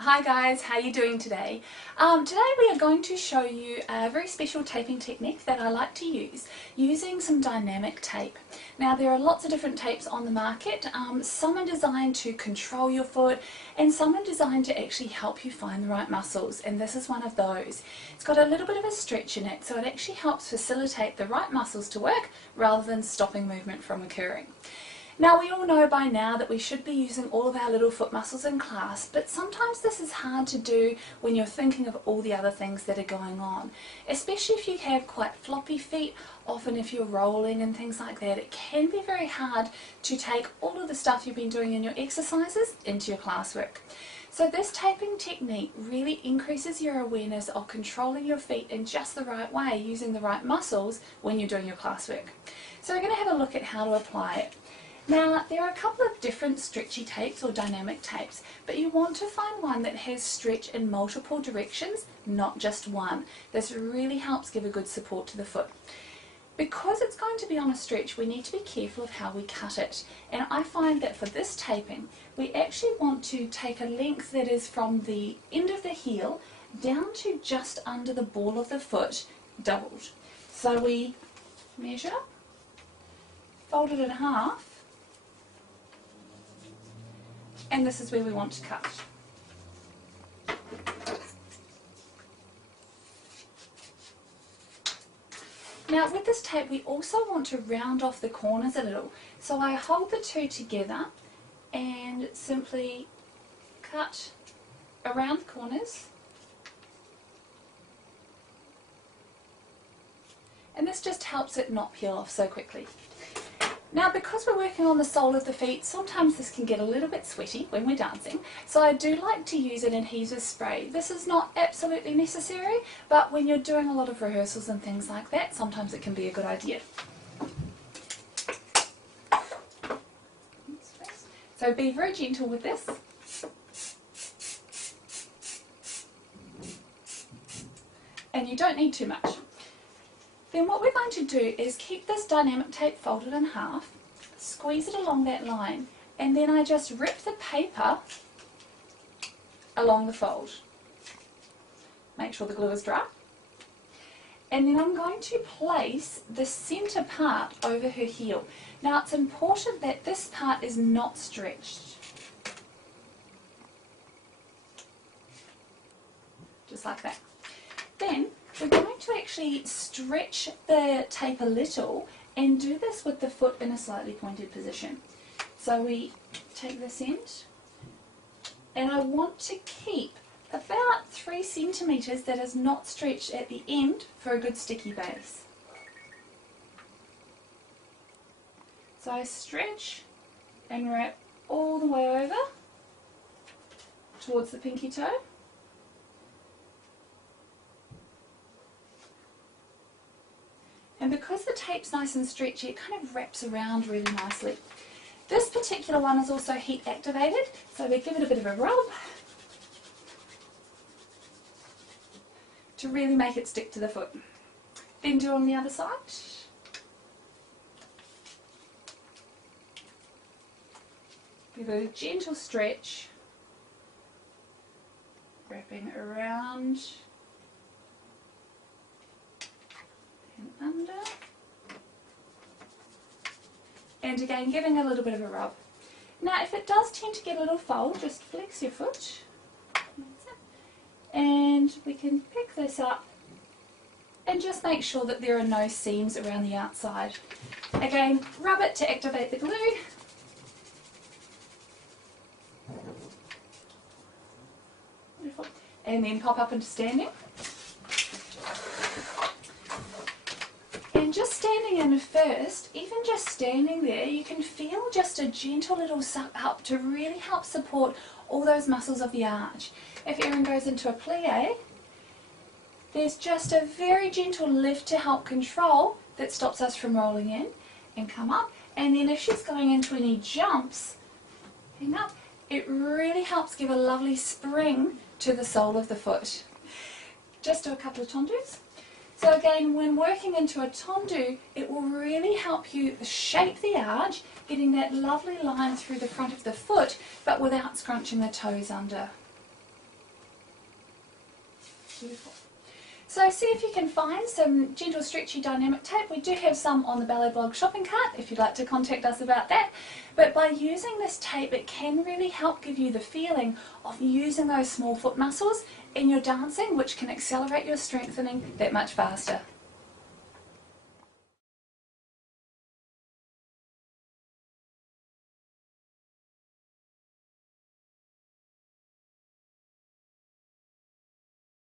Hi guys, how are you doing today? Today we are going to show you a very special taping technique that I like to use using some dynamic tape. Now there are lots of different tapes on the market. Some are designed to control your foot and some are designed to actually help you find the right muscles, and this is one of those. It's got a little bit of a stretch in it, so it actually helps facilitate the right muscles to work rather than stopping movement from occurring. Now we all know by now that we should be using all of our little foot muscles in class, but sometimes this is hard to do when you're thinking of all the other things that are going on. Especially if you have quite floppy feet, often if you're rolling and things like that, it can be very hard to take all of the stuff you've been doing in your exercises into your classwork. So this taping technique really increases your awareness of controlling your feet in just the right way, using the right muscles when you're doing your classwork. So we're going to have a look at how to apply it. Now there are a couple of different stretchy tapes or dynamic tapes, but you want to find one that has stretch in multiple directions, not just one. This really helps give a good support to the foot. Because it's going to be on a stretch, we need to be careful of how we cut it, and I find that for this taping we actually want to take a length that is from the end of the heel down to just under the ball of the foot, doubled. So we measure, fold it in half, and this is where we want to cut. Now with this tape we also want to round off the corners a little, so I hold the two together and simply cut around the corners, and this just helps it not peel off so quickly. Now because we're working on the sole of the feet, sometimes this can get a little bit sweaty when we're dancing, so I do like to use an adhesive spray. This is not absolutely necessary, but when you're doing a lot of rehearsals and things like that, sometimes it can be a good idea. So be very gentle with this. And you don't need too much. Then what we're going to do is keep this dynamic tape folded in half, squeeze it along that line, and then I just rip the paper along the fold. Make sure the glue is dry. And then I'm going to place the centre part over her heel. Now it's important that this part is not stretched. Just like that. Then we're going to actually stretch the tape a little and do this with the foot in a slightly pointed position. So we take this end, and I want to keep about 3 centimetres that is not stretched at the end for a good sticky base. So I stretch and wrap all the way over towards the pinky toe. And because the tape's nice and stretchy, it kind of wraps around really nicely. This particular one is also heat activated, so we give it a bit of a rub to really make it stick to the foot. Then do on the other side. Give it a gentle stretch, wrapping around and under, and again giving a little bit of a rub. Now if it does tend to get a little fold, just flex your foot and we can pick this up and just make sure that there are no seams around the outside. Again, rub it to activate the glue. Beautiful. And then pop up into standing. And just standing in first, even just standing there, you can feel just a gentle little suck up to really help support all those muscles of the arch. If Erin goes into a plie, there's just a very gentle lift to help control that stops us from rolling in and come up. And then if she's going into any jumps, hang up, it really helps give a lovely spring to the sole of the foot. Just do a couple of tendus. So again, when working into a tendu, it will really help you shape the arch, getting that lovely line through the front of the foot, but without scrunching the toes under. Beautiful. So see if you can find some gentle stretchy dynamic tape. We do have some on the Ballet Blog shopping cart if you'd like to contact us about that. But by using this tape, it can really help give you the feeling of using those small foot muscles in your dancing, which can accelerate your strengthening that much faster.